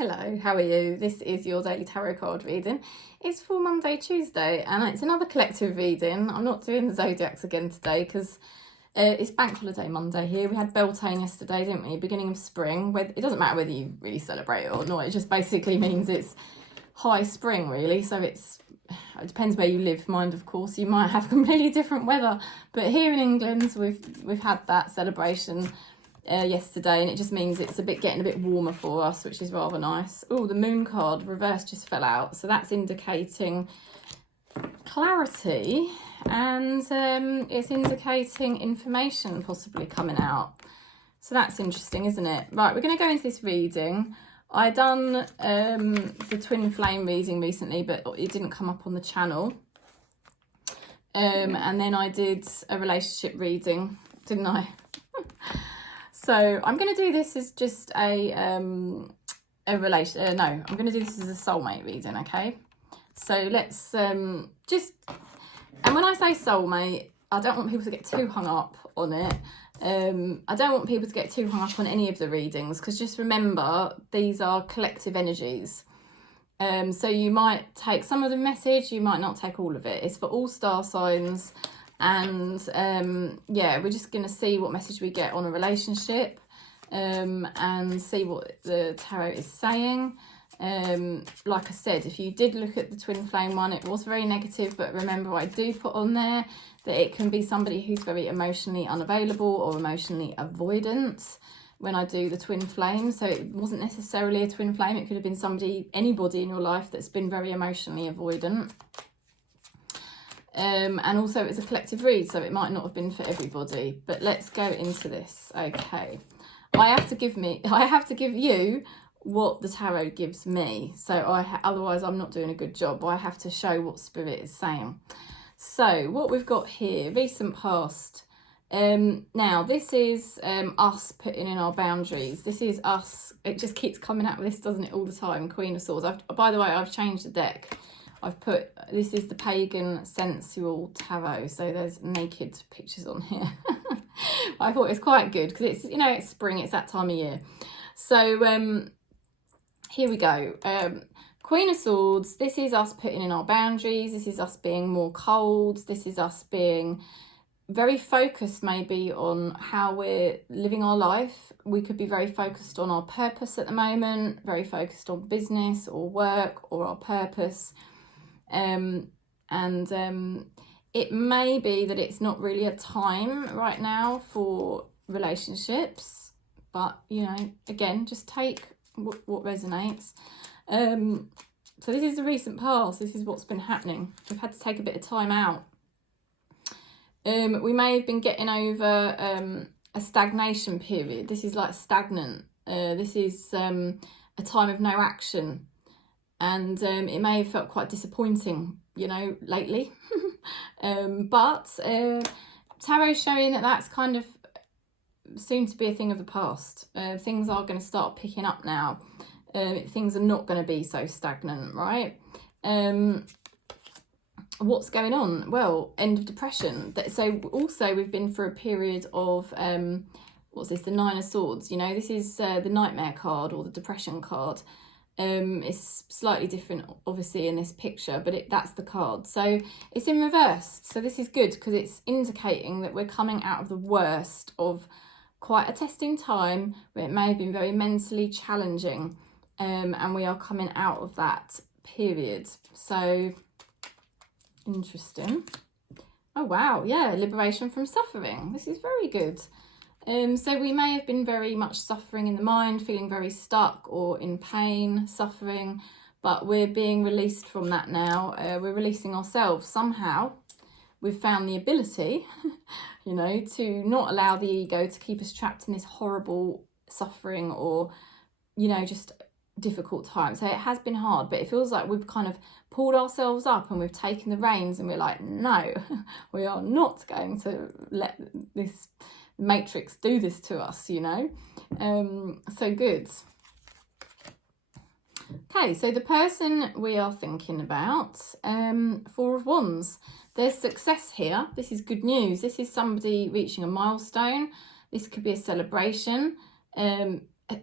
Hello, how are you? This is your daily tarot card reading. It's for Monday, Tuesday, and it's another collective reading. I'm not doing the zodiacs again today because it's Bank Holiday Monday here. We had Beltane yesterday, didn't we? Beginning of spring. It doesn't matter whether you really celebrate it or not. It just basically means it's high spring, really. So it depends where you live. Mind, of course, you might have completely different weather. But here in England, we've had that celebration yesterday, and it just means it's getting a bit warmer for us, which is rather nice. Oh, the moon card reverse just fell out, so that's indicating clarity, and it's indicating information possibly coming out, so that's interesting, isn't it? Right, we're going to go into this reading. I done the twin flame reading recently, but it didn't come up on the channel, and then I did a relationship reading, didn't I? So I'm going to do this as just I'm going to do this as a soulmate reading, okay? So let's and when I say soulmate, I don't want people to get too hung up on it. I don't want people to get too hung up on any of the readings, because just remember, these are collective energies. So you might take some of the message, you might not take all of it. It's for all star signs. And yeah, we're just going to see what message we get on a relationship, and see what the tarot is saying. Like I said, if you did look at the twin flame one, it was very negative, but remember, I do put on there that it can be somebody who's very emotionally unavailable or emotionally avoidant when I do the twin flame. So it wasn't necessarily a twin flame, it could have been anybody in your life that's been very emotionally avoidant. And also it's a collective read, so it might not have been for everybody, but let's go into this. Okay, I have to give you what the tarot gives me, so otherwise I'm not doing a good job. I have to show what spirit is saying. So what we've got here, recent past. Now this is us putting in our boundaries. This is us, it just keeps coming out with this, doesn't it, all the time. Queen of Swords. By the way, I've changed the deck. This is the Pagan Sensual Tarot, so there's naked pictures on here. I thought it's quite good because it's, it's spring, it's that time of year. So here we go. Queen of Swords, this is us putting in our boundaries, this is us being more cold, this is us being very focused maybe on how we're living our life. We could be very focused on our purpose at the moment, very focused on business or work or our purpose. It may be that it's not really a time right now for relationships, but again, just take what resonates. So this is the recent past, this is what's been happening. We've had to take a bit of time out. We may have been getting over a stagnation period. This is like stagnant. This is a time of no action. And it may have felt quite disappointing, lately. But tarot's showing that that's kind of soon to be a thing of the past. Things are going to start picking up now. Things are not going to be so stagnant, right? What's going on? Well, end of depression. So also we've been through a period of, what's this? The Nine of Swords. This is the Nightmare card or the Depression card. It's slightly different obviously in this picture, but that's the card, so it's in reverse. So this is good because it's indicating that we're coming out of the worst of quite a testing time where it may have been very mentally challenging, and we are coming out of that period. So interesting. Oh wow, yeah, liberation from suffering. This is very good. So we may have been very much suffering in the mind, feeling very stuck or in pain, suffering, but we're being released from that now. We're releasing ourselves somehow. We've found the ability, to not allow the ego to keep us trapped in this horrible suffering or, just difficult time. So it has been hard, but it feels like we've kind of pulled ourselves up and we've taken the reins and we're like, no, we are not going to let this matrix do this to us, so good. Okay, so the person we are thinking about, Four of Wands, there's success here. This is good news. This is somebody reaching a milestone. This could be a celebration.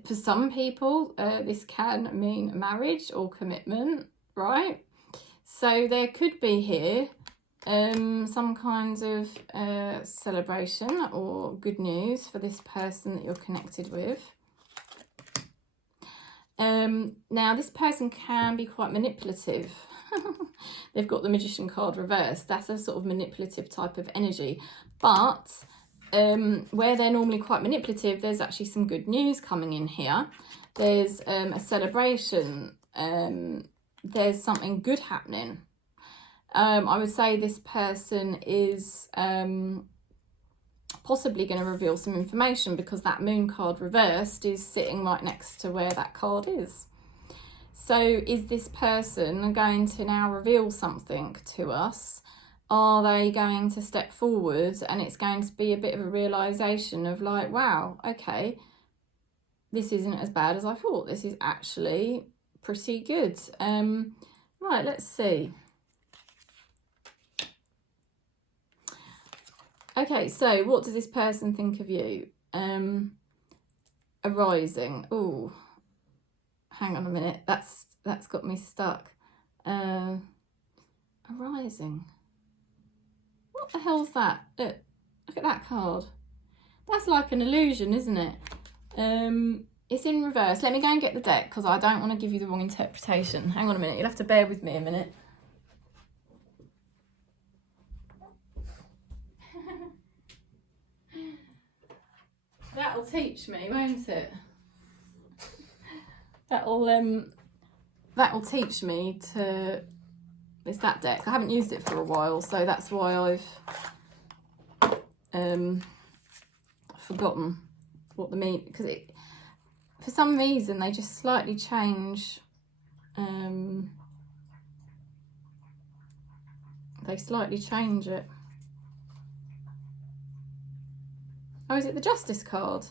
for some people, this can mean marriage or commitment, right? So there could be here some kind of celebration or good news for this person that you're connected with. Now, this person can be quite manipulative. They've got the Magician card reversed. That's a sort of manipulative type of energy. But where they're normally quite manipulative, there's actually some good news coming in here. There's a celebration. There's something good happening. I would say this person is possibly going to reveal some information, because that moon card reversed is sitting right next to where that card is. So is this person going to now reveal something to us? Are they going to step forward and it's going to be a bit of a realization of like, wow, okay, this isn't as bad as I thought. This is actually pretty good. Right, let's see. Okay, so what does this person think of you? Arising. Oh, hang on a minute. That's got me stuck. Arising. What the hell's that? Look at that card. That's like an illusion, isn't it? It's in reverse. Let me go and get the deck, because I don't want to give you the wrong interpretation. Hang on a minute. You'll have to bear with me a minute. That'll teach me, won't it? That'll teach me to... It's that deck. I haven't used it for a while, so that's why I've forgotten what the mean, because it, for some reason, they just slightly change. They slightly change it. Oh, is it the Justice card?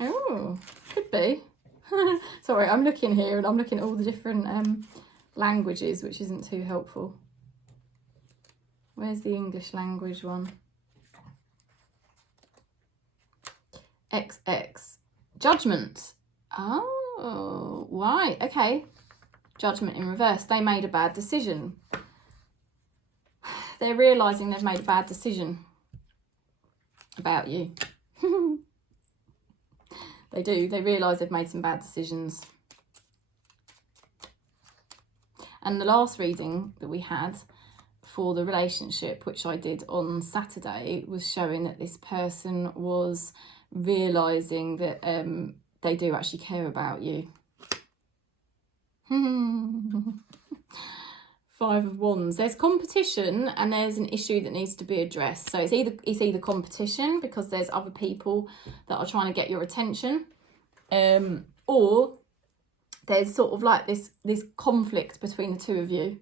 Oh, could be. Sorry, I'm looking here and I'm looking at all the different languages, which isn't too helpful. Where's the English language one? XX. Judgment. Oh, right, okay. Judgment in reverse. They made a bad decision. They're realising they've made a bad decision about you. They do. They realise they've made some bad decisions. And the last reading that we had for the relationship, which I did on Saturday, was showing that this person was realising that they do actually care about you. 5 of Wands. There's competition and there's an issue that needs to be addressed. So it's either competition because there's other people that are trying to get your attention, or there's sort of like this conflict between the two of you,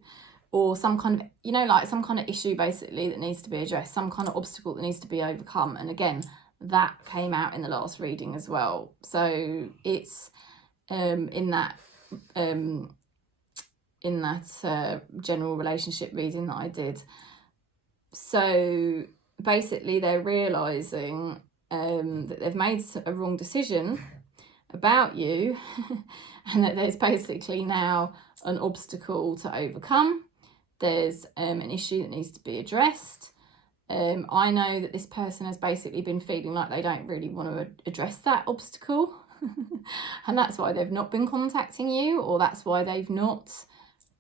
or some kind of, you know, like some kind of issue basically that needs to be addressed, some kind of obstacle that needs to be overcome. And again, that came out in the last reading as well. So it's in that general relationship reading that I did. So basically they're realising that they've made a wrong decision about you and that there's basically now an obstacle to overcome. There's an issue that needs to be addressed. I know that this person has basically been feeling like they don't really want to address that obstacle and that's why they've not been contacting you, or that's why they've not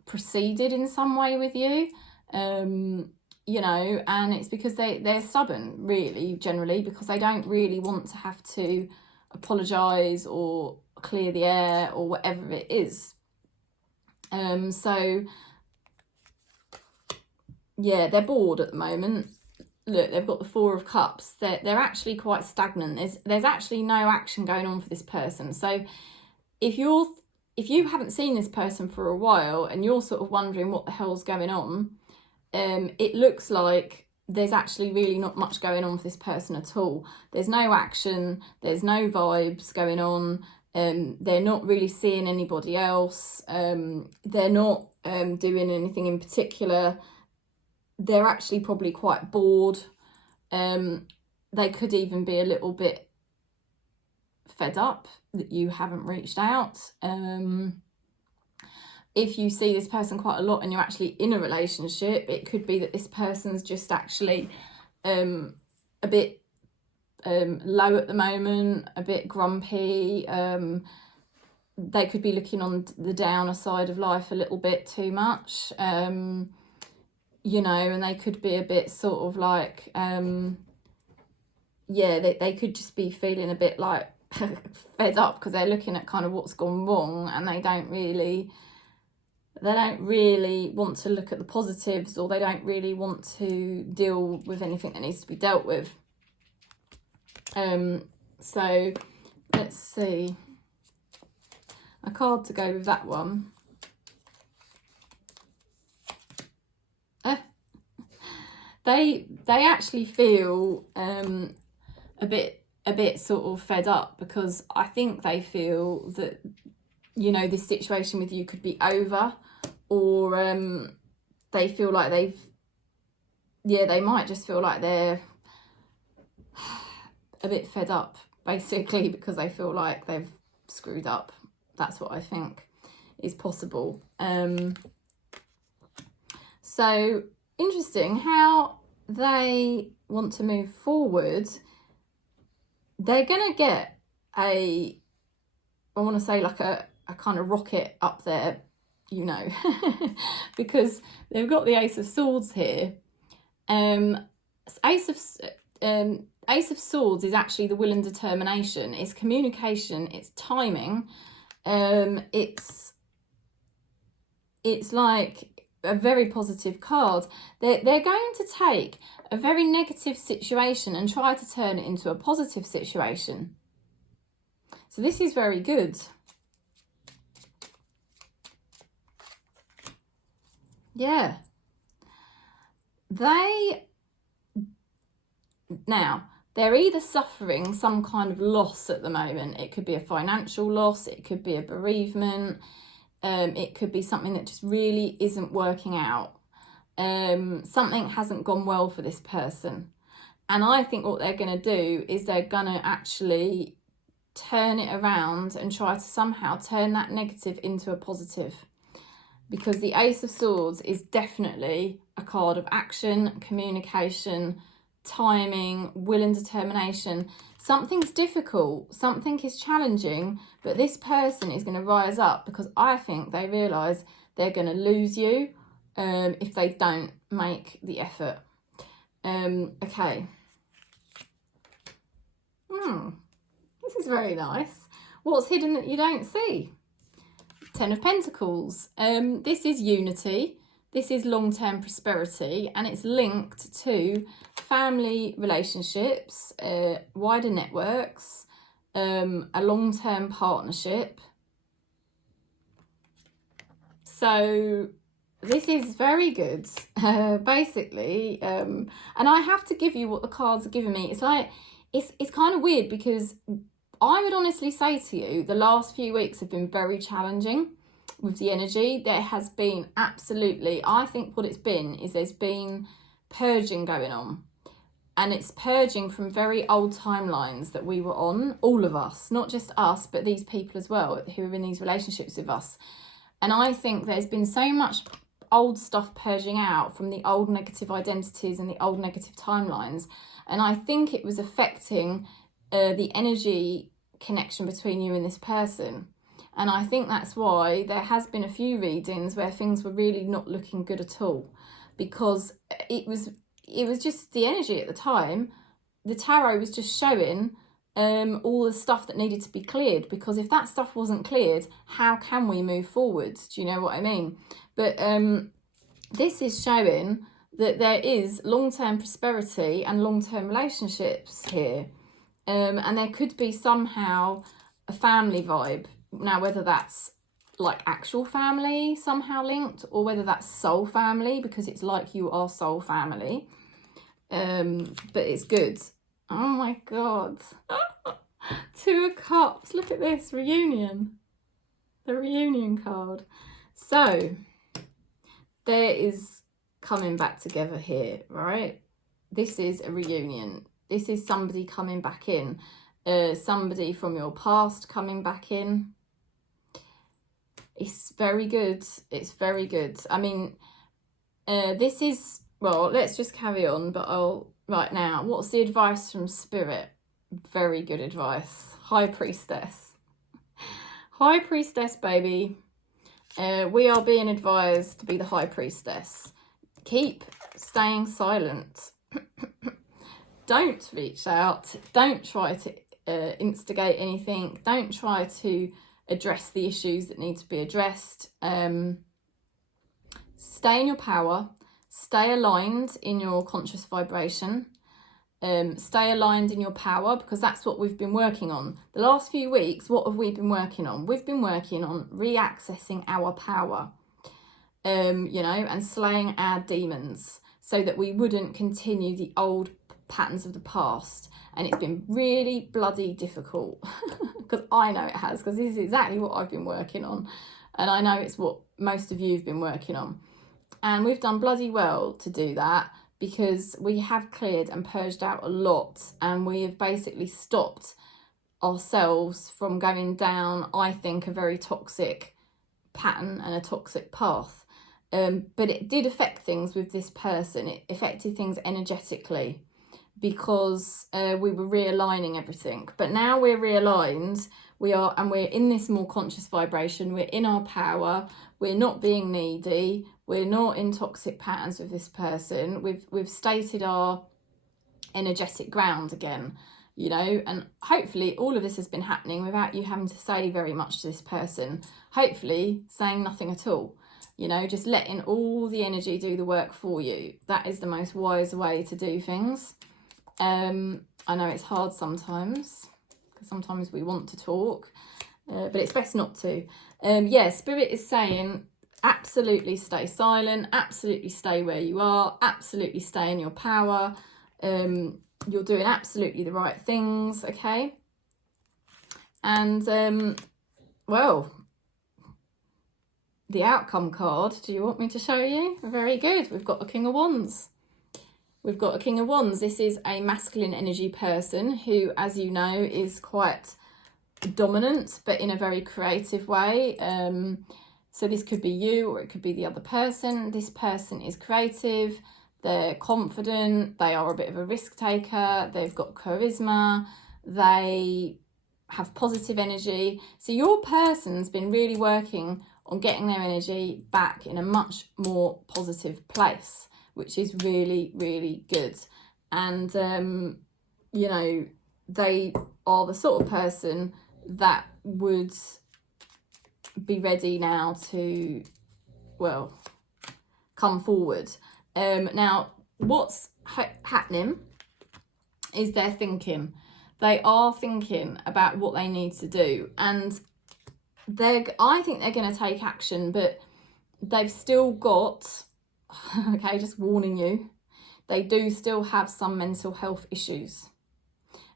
proceeded in some way with you, you know, and it's because they're stubborn, really, generally, because they don't really want to have to apologise or clear the air or whatever it is. So yeah, they're bored at the moment. Look, they've got the 4 of Cups. They're actually quite stagnant. There's actually no action going on for this person. So if you haven't seen this person for a while and you're sort of wondering what the hell's going on, it looks like there's actually really not much going on for this person at all. There's no action, there's no vibes going on, they're not really seeing anybody else, they're not doing anything in particular. They're actually probably quite bored. They could even be a little bit fed up that you haven't reached out. If you see this person quite a lot and you're actually in a relationship, it could be that this person's just actually a bit low at the moment, a bit grumpy. They could be looking on the downer side of life a little bit too much, you know, and they could be a bit sort of like, yeah, they could just be feeling a bit like fed up because they're looking at kind of what's gone wrong, and they don't really want to look at the positives, or they don't really want to deal with anything that needs to be dealt with. So let's see a card to go with that one. They actually feel a bit sort of fed up, because I think they feel that, you know, this situation with you could be over, or they feel like they might just feel like they're a bit fed up, basically, because they feel like they've screwed up. That's what I think is possible. So interesting how they want to move forward. They're gonna get I want to say like a kind of rocket up there, you know, because they've got the Ace of Swords here. Ace of Swords is actually the will and determination. It's communication. It's timing. It's like a very positive card. They're going to take a very negative situation and try to turn it into a positive situation. So this is very good. Yeah. They're either suffering some kind of loss at the moment. It could be a financial loss. It could be a bereavement. It could be something that just really isn't working out. Something hasn't gone well for this person. And I think what they're going to do is they're going to actually turn it around and try to somehow turn that negative into a positive. Because the Ace of Swords is definitely a card of action, communication, timing, will and determination. Something's difficult, something is challenging, but this person is going to rise up, because I think they realise they're going to lose you if they don't make the effort. Okay. This is very nice. What's hidden that you don't see? Ten of Pentacles. This is unity. This is long-term prosperity, and it's linked to family relationships, wider networks, a long-term partnership. So this is very good, basically. And I have to give you what the cards are giving me. It's like, it's kind of weird, because I would honestly say to you, the last few weeks have been very challenging with the energy. There has been absolutely, I think what it's been is there's been purging going on. And it's purging from very old timelines that we were on, all of us, not just us, but these people as well who are in these relationships with us. And I think there's been so much old stuff purging out from the old negative identities and the old negative timelines. And I think it was affecting the energy connection between you and this person. And I think that's why there has been a few readings where things were really not looking good at all, because it was just the energy at the time. The tarot was just showing all the stuff that needed to be cleared, because if that stuff wasn't cleared, how can we move forward? Do you know what I mean? But this is showing that there is long-term prosperity and long-term relationships here. And there could be somehow a family vibe. Now, whether that's like actual family somehow linked, or whether that's soul family, because it's like you are soul family. But it's good. Oh my God. Two of Cups. Look at this. Reunion. The reunion card. So, there is coming back together here, right? This is a reunion. This is somebody coming back in. somebody from your past coming back in. It's very good. It's very good. I mean, this is, well, let's just carry on, but right now, what's the advice from Spirit? Very good advice. High Priestess. High Priestess, baby. We are being advised to be the High Priestess. Keep staying silent. Don't reach out. Don't try to instigate anything. Don't try to address the issues that need to be addressed. Stay in your power. Stay aligned in your conscious vibration. Stay aligned in your power, because that's what we've been working on. The last few weeks, what have we been working on? We've been working on re-accessing our power, you know, and slaying our demons so that we wouldn't continue the old patterns of the past. And it's been really bloody difficult because I know it has, because this is exactly what I've been working on. And I know it's what most of you have been working on. And we've done bloody well to do that, because we have cleared and purged out a lot, and we have basically stopped ourselves from going down, I think, a very toxic pattern and a toxic path. But it did affect things with this person. It affected things energetically, because we were realigning everything. But now we're realigned, and we're in this more conscious vibration, we're in our power, we're not being needy, we're not in toxic patterns with this person. We've stated our energetic ground again, you know, and hopefully all of this has been happening without you having to say very much to this person. Hopefully saying nothing at all, you know, just letting all the energy do the work for you. That is the most wise way to do things. I know it's hard sometimes, because sometimes we want to talk, but it's best not to. Yeah, Spirit is saying, absolutely stay silent, absolutely stay where you are, absolutely stay in your power. You're doing absolutely the right things, okay? And, well, the outcome card, do you want me to show you? Very good. We've got a King of Wands. We've got a King of Wands. This is a masculine energy person who, as you know, is quite dominant, but in a very creative way. So this could be you, or it could be the other person. This person is creative, they're confident, they are a bit of a risk taker, they've got charisma, they have positive energy. So your person's been really working on getting their energy back in a much more positive place, which is really, really good. And, you know, they are the sort of person that would be ready now to, well, come forward. Now, what's happening is they're thinking. They are thinking about what they need to do, and I think they're going to take action, but they've still got, okay, just warning you, they do still have some mental health issues,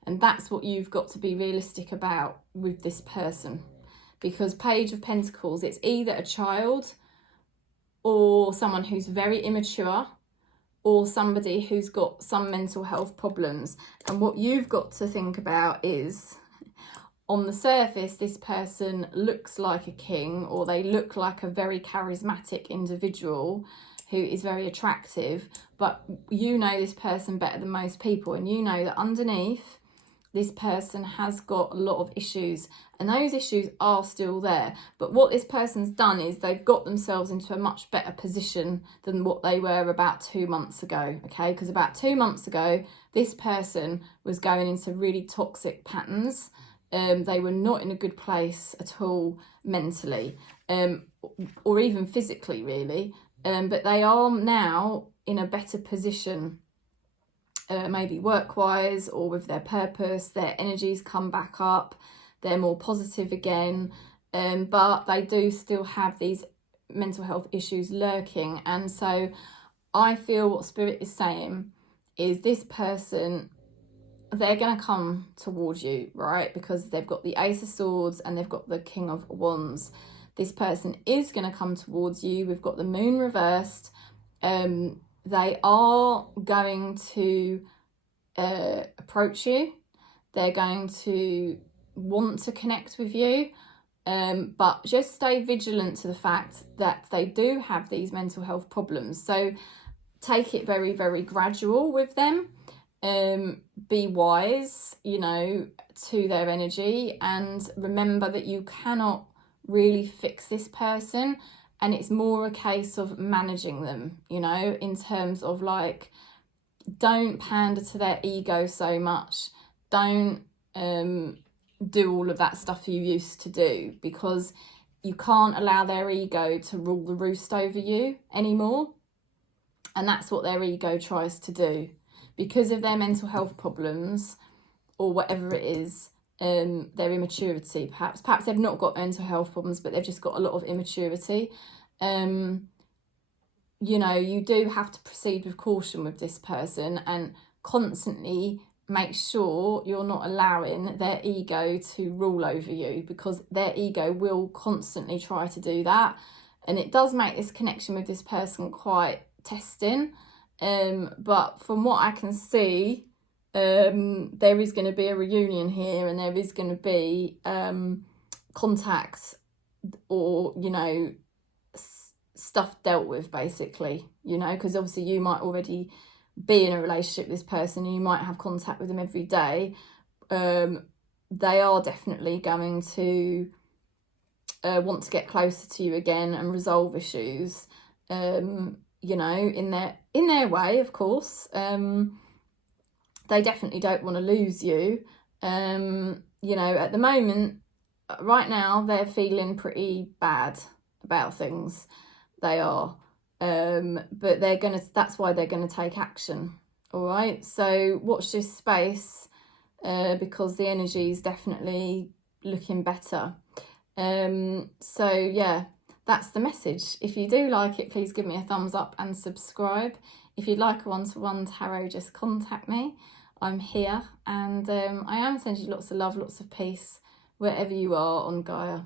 and that's what you've got to be realistic about with this person. Because Page of Pentacles, it's either a child or someone who's very immature, or somebody who's got some mental health problems. And what you've got to think about is, on the surface, this person looks like a king, or they look like a very charismatic individual who is very attractive, but you know this person better than most people, and you know that underneath, this person has got a lot of issues, and those issues are still there. But what this person's done is they've got themselves into a much better position than what they were about 2 months ago, okay? Because about 2 months ago, this person was going into really toxic patterns. They were not in a good place at all mentally, or even physically, really. But they are now in a better position, maybe work-wise or with their purpose. Their energies come back up, they're more positive again, but they do still have these mental health issues lurking. And so I feel what Spirit is saying is this person, they're going to come towards you, right? Because they've got the Ace of Swords and they've got the King of Wands. This person is going to come towards you. We've got the Moon reversed. They are going to approach you. They're going to want to connect with you, but just stay vigilant to the fact that they do have these mental health problems. So take it very, very gradual with them. Be wise, you know, to their energy, and remember that you cannot really fix this person, and it's more a case of managing them, you know, in terms of like, don't pander to their ego so much. Don't do all of that stuff you used to do, because you can't allow their ego to rule the roost over you anymore. And that's what their ego tries to do. Because of their mental health problems, or whatever it is, their immaturity, perhaps they've not got mental health problems, but they've just got a lot of immaturity. You know, you do have to proceed with caution with this person, and constantly make sure you're not allowing their ego to rule over you, because their ego will constantly try to do that. And it does make this connection with this person quite testing. But from what I can see, there is going to be a reunion here, and there is going to be contact, or, you know, stuff dealt with, basically, you know, because obviously you might already be in a relationship with this person, and you might have contact with them every day. They are definitely going to want to get closer to you again and resolve issues, you know, in their way, of course. They definitely don't want to lose you. You know, at the moment, right now, they're feeling pretty bad about things. They are. But that's why they're gonna take action. All right, so watch this space, because the energy is definitely looking better. So yeah, that's the message. If you do like it, please give me a thumbs up and subscribe. If you'd like a one-to-one tarot, just contact me. I'm here, and I am sending you lots of love, lots of peace, wherever you are on Gaia.